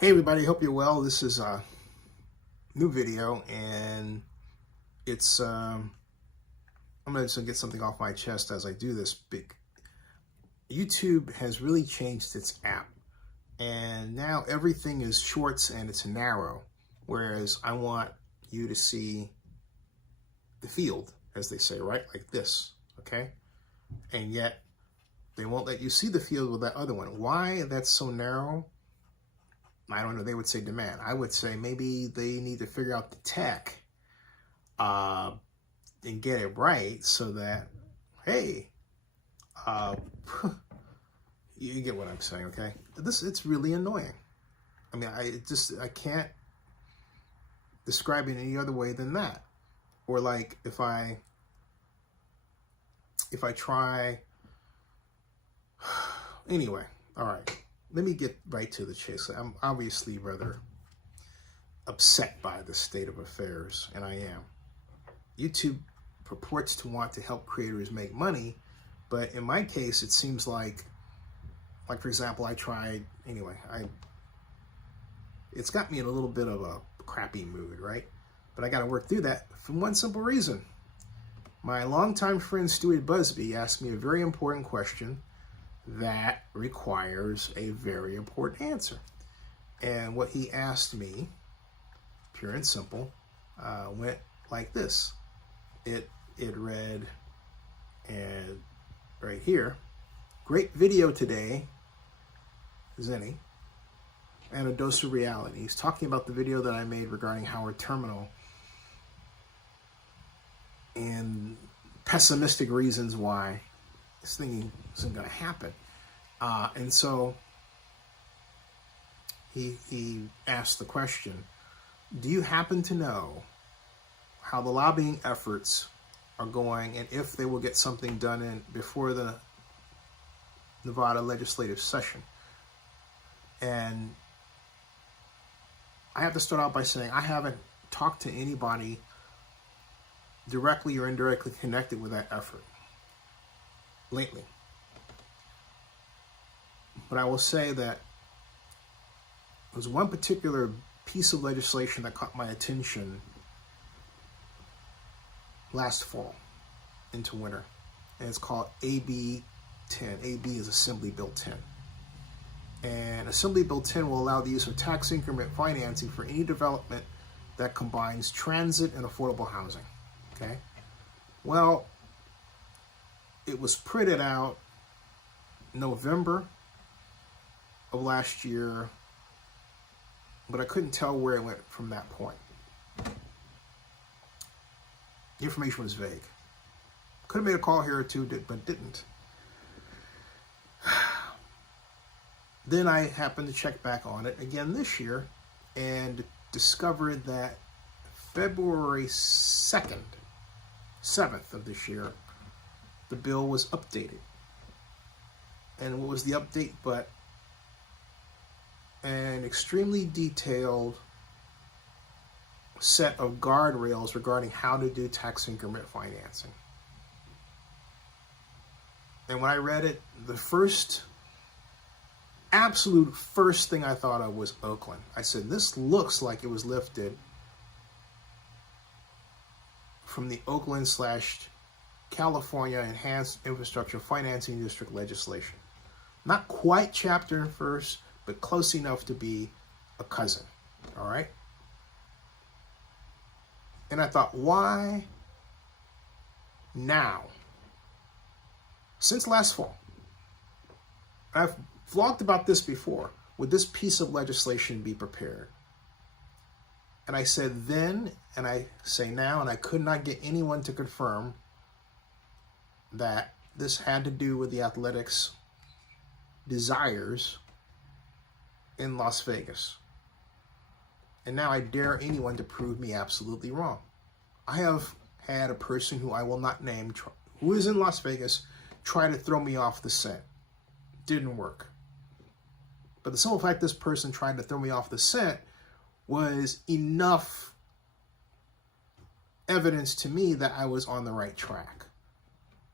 Hey everybody, hope you're well. This is a new video and it's I'm gonna just get something off my chest as I do this. YouTube has really changed its app and now everything is shorts and it's narrow, whereas I want you to see the field, as they say, right? Like this, okay? And yet they won't let you see the field with that other one. Why that's so narrow? I don't know, they would say demand. I would say maybe they need to figure out the tech and get it right so that, hey, you get what I'm saying, okay? It's really annoying. I mean, I can't describe it any other way than that. Or like if I try, anyway, all right. Let me get right to the chase. I'm obviously rather upset by the state of affairs, and I am. YouTube purports to want to help creators make money, but in my case, it seems like for example, I tried, anyway, it's got me in a little bit of a crappy mood, right? But I got to work through that for one simple reason. My longtime friend Stewart Buzby asked me a very important question that requires a very important answer. And what he asked me, pure and simple, went like this. It read, and right here, great video today, Zenny, and a dose of reality. He's talking about the video that I made regarding Howard Terminal and pessimistic reasons why this thing isn't going to happen. And so he asked the question, do you happen to know how the lobbying efforts are going and if they will get something done before the Nevada legislative session? And I have to start out by saying I haven't talked to anybody directly or indirectly connected with that effort lately. But I will say that there was one particular piece of legislation that caught my attention last fall into winter, and it's called AB 10. AB is Assembly Bill 10. And Assembly Bill 10 will allow the use of tax increment financing for any development that combines transit and affordable housing. Okay? Well, it was printed out November of last year, but I couldn't tell where it went from that point. The information was vague. Could have made a call here or two, but didn't. Then I happened to check back on it again this year and discovered that February 7th of this year, the bill was updated. And what was the update but an extremely detailed set of guardrails regarding how to do tax increment financing. And when I read it, the absolute first thing I thought of was Oakland. I said, this looks like it was lifted from the Oakland / California Enhanced Infrastructure Financing District legislation. Not quite chapter and verse, but close enough to be a cousin, all right? And I thought, why now? Since last fall. I've vlogged about this before. Would this piece of legislation be prepared? And I said then, and I say now, and I could not get anyone to confirm that this had to do with the Athletics' desires in Las Vegas. And now I dare anyone to prove me absolutely wrong. I have had a person who I will not name, who is in Las Vegas, try to throw me off the scent. Didn't work. But the simple fact this person tried to throw me off the scent was enough evidence to me that I was on the right track.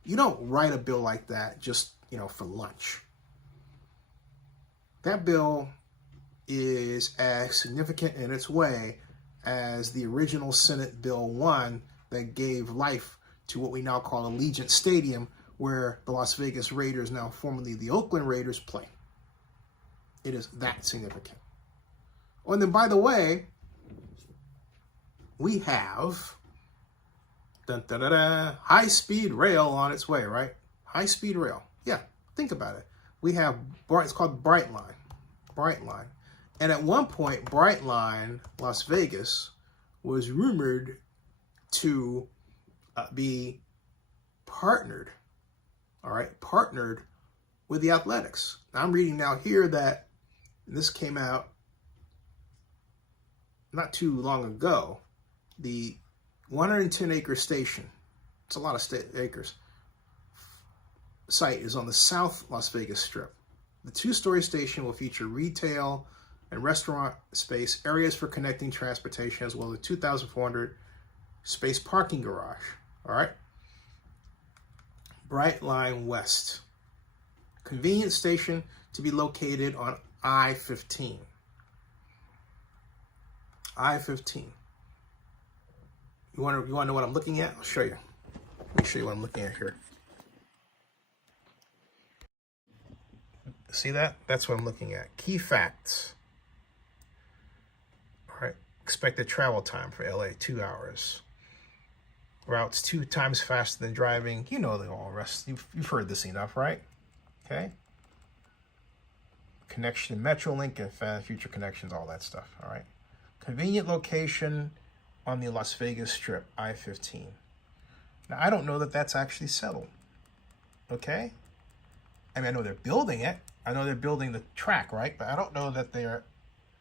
You don't write a bill like that just, for lunch. That bill is as significant in its way as the original Senate Bill 1 that gave life to what we now call Allegiant Stadium, where the Las Vegas Raiders, now formerly the Oakland Raiders, play. It is that significant. Oh, and then, by the way, we have high-speed rail on its way, right? High-speed rail. Yeah, think about it. We have, it's called Brightline. Brightline. And at one point, Brightline, Las Vegas, was rumored to be partnered, all right, partnered with the Athletics. Now, I'm reading now here that this came out not too long ago. The 110-acre station, it's a lot of acres, site is on the South Las Vegas Strip. The two-story station will feature retail and restaurant space, areas for connecting transportation, as well as a 2,400 space parking garage. All right. Brightline West. Convenient station to be located on I-15. I-15. You want to know what I'm looking at? I'll show you. Let me show you what I'm looking at here. See that? That's what I'm looking at. Key facts. All right. Expected travel time for LA, 2 hours. Routes 2 times faster than driving. You know the all rest. You've heard this enough, right? Okay. Connection, Metrolink, and future connections, all that stuff. All right. Convenient location on the Las Vegas Strip, I-15. Now, I don't know that that's actually settled. Okay. I mean, I know they're building it. I know they're building the track, right? But I don't know that they're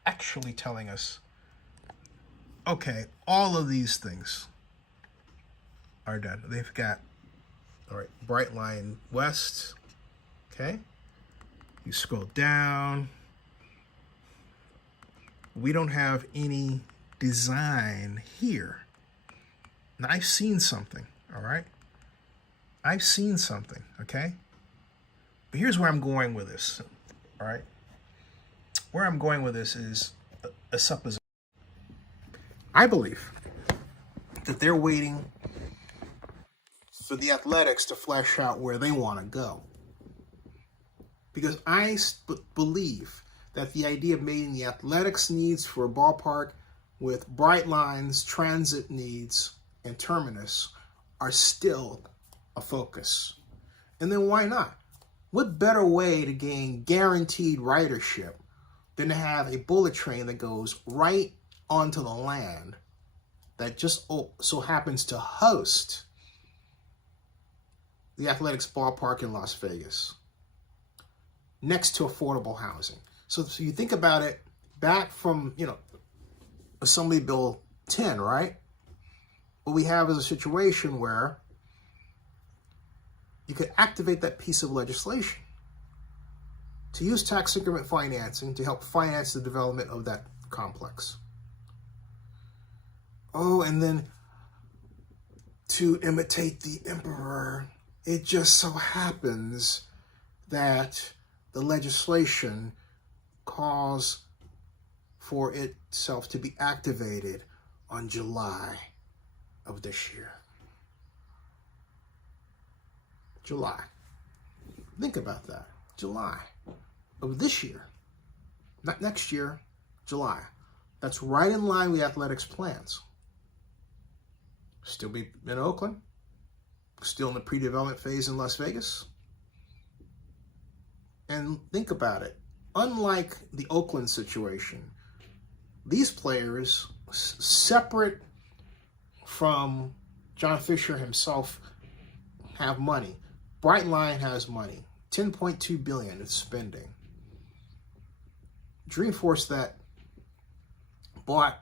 actually telling us, okay, all of these things are done. They've got, all right, Brightline West, okay? You scroll down. We don't have any design here. Now, I've seen something, all right? I've seen something, okay? But here's where I'm going with this, all right? Where I'm going with this is a supposition. I believe that they're waiting for the Athletics to flesh out where they want to go. Because I believe that the idea of meeting the Athletics needs for a ballpark with Brightline's transit needs and terminus are still a focus. And then why not? What better way to gain guaranteed ridership than to have a bullet train that goes right onto the land that just so happens to host the Athletics ballpark in Las Vegas, next to affordable housing. So you think about it, back from, Assembly Bill 10, right? What we have is a situation where you could activate that piece of legislation to use tax increment financing to help finance the development of that complex. Oh, and then to imitate the emperor, it just so happens that the legislation calls for itself to be activated on July of this year. July. Think about that. July of this year. Not next year, July. That's right in line with the Athletics' plans. Still be in Oakland. Still in the pre-development phase in Las Vegas. And think about it. Unlike the Oakland situation, these players, separate from John Fisher himself, have money. Brightline has money. $10.2 billion it's spending. Dreamforce that bought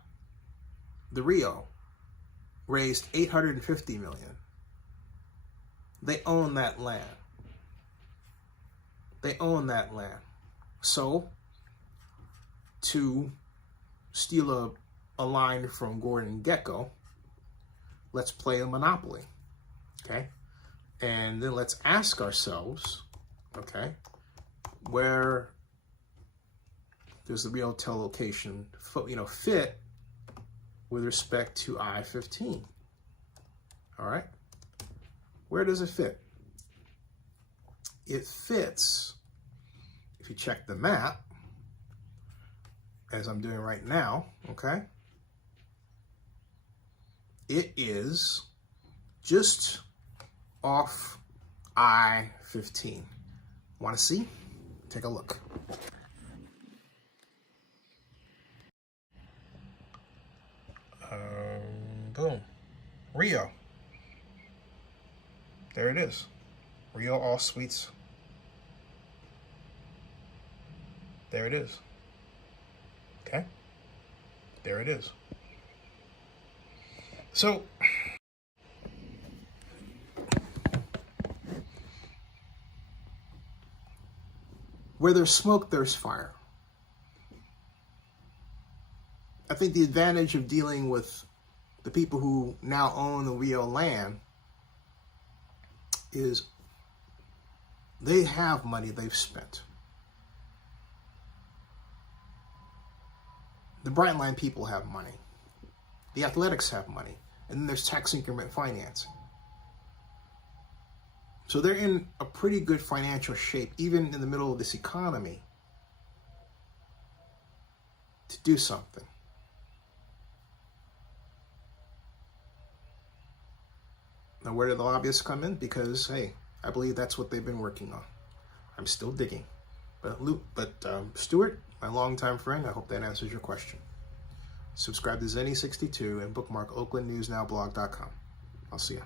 the Rio raised $850 million. They own that land. They own that land. So, to steal a line from Gordon Gekko, let's play a monopoly, okay? And then let's ask ourselves, okay, where does the Realtel location fit with respect to I-15? All right. Where does it fit? It fits, if you check the map, as I'm doing right now, okay? It is just off I-15. Want to see? Take a look. Boom. Rio. There it is. Rio All Suites. There it is. Okay? There it is. So, where there's smoke, there's fire. I think the advantage of dealing with the people who now own the Rio land is they have money they've spent. The Brightline people have money. The Athletics have money. And then there's tax increment financing. So they're in a pretty good financial shape, even in the middle of this economy, to do something. Now, where did the lobbyists come in? Because, hey, I believe that's what they've been working on. I'm still digging. But Stewart, my longtime friend, I hope that answers your question. Subscribe to Zenny62 and bookmark oaklandnewsnowblog.com. I'll see you.